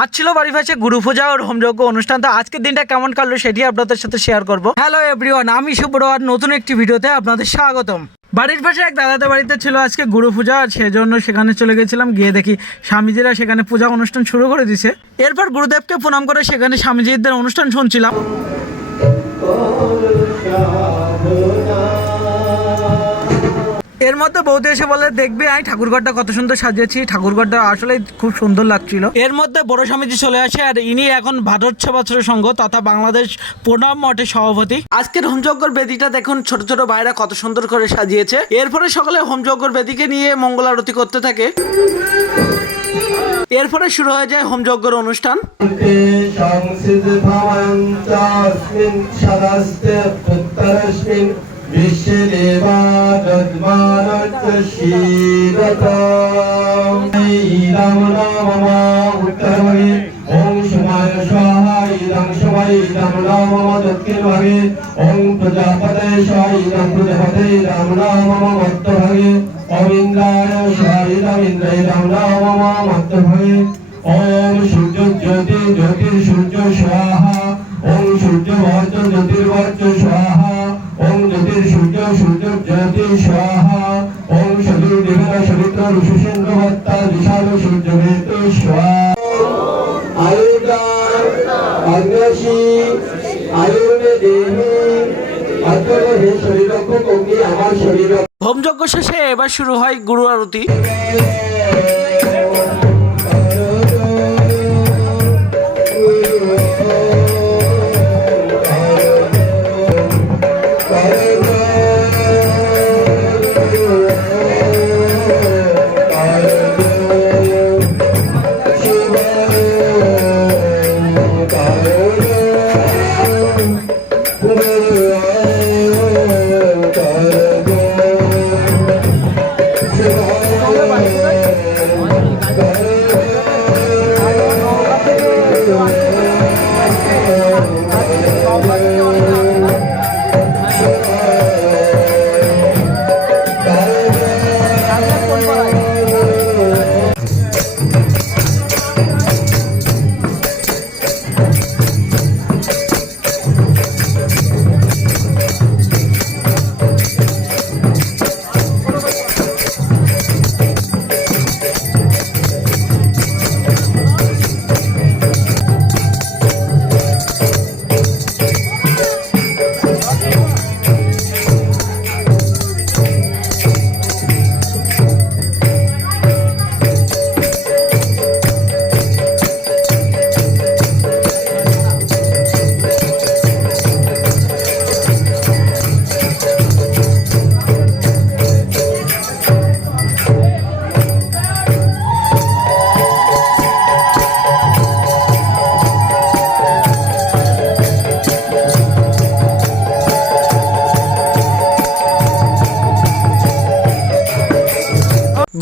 আজ ছিল বাড়ি পাশে গুরু পূজা আর হোমযজ্ঞ অনুষ্ঠান। তো আজকের দিনটা কেমন কাটলো সেটি আপনাদের সাথে শেয়ার করব। হ্যালো এভরিওয়ান, আমি শুভ্র আর নতুন একটি ভিডিওতে আপনাদের স্বাগতম। বাড়ির পাশে এক দাদাদের বাড়িতে ছিল আজকে গুরু পূজা, আর সেজন্য সেখানে চলে গেছিলাম। গিয়ে দেখি স্বামীজিরা সেখানে পূজা অনুষ্ঠান শুরু করে দিছে। এরপর গুরুদেবকে প্রণাম করে সেখানে স্বামীজিদের অনুষ্ঠান শুনছিলাম। এর মধ্যে বৌদি এসে বলে, দেখবি আমি ঠাকুরঘরটা কত সুন্দর সাজিয়েছি। ঠাকুরঘরটা আসলে খুব সুন্দর লাগছিল। এর মধ্যে বড় স্বামীজি চলে আসে, আর ইনি এখন ভারত সেবাশ্রয় সংঘ তথা বাংলাদেশ প্রণাম মঠের সভাপতি। আজকের হোমযজ্ঞর বেদিটা দেখুন, ছোট ছোট ভাইরা কত সুন্দর করে সাজিয়েছে। এরপরে সকালে হোমযজ্ঞর বেদিকে নিয়ে মঙ্গল আরতি করতে থাকে। এরপরে শুরু হয়ে যায় হোমযজ্ঞের অনুষ্ঠান। विश्वदेवा इदं नमः उत्तरभागे ओम शिवाय स्वाहा इदं शिवाय इदं नमः दक्षिणभागे ओम प्रजापतये स्वाहा इदं प्रजापतये इदं नमः मध्यभागे ओम इंद्राय स्वाहा इदं इदं नमः मध्यभागे ओम सूर्य ज्योति ज्योतिर्सूर्य स्वाहा ओम सूर्य वज्र ज्योतिर्वज्र स्वाहा ओम ज्योतिर्सूर्य सूर्य ज्योति स्वाहा ओम शरीर शरीर ऋषिशेन्द्रवत्ता विशाल सूर्य वेतो स्वाहा आयुर्दान अग्नशी आयुर्मे देहि अतः हे शरीर को कोगी আমার শরীর। হোমযজ্ঞ শেষে এবার শুরু হয় গুরু আরতি।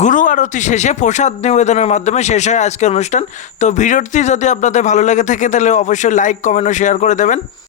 গুরু আরতি শেষে প্রসাদ নিবেদনের মাধ্যমে শেষ হয় আজকের অনুষ্ঠান। তো ভিডিওটি যদি আপনাদের ভালো লেগে থাকে তাহলে অবশ্যই লাইক, কমেন্ট ও শেয়ার করে দেবেন।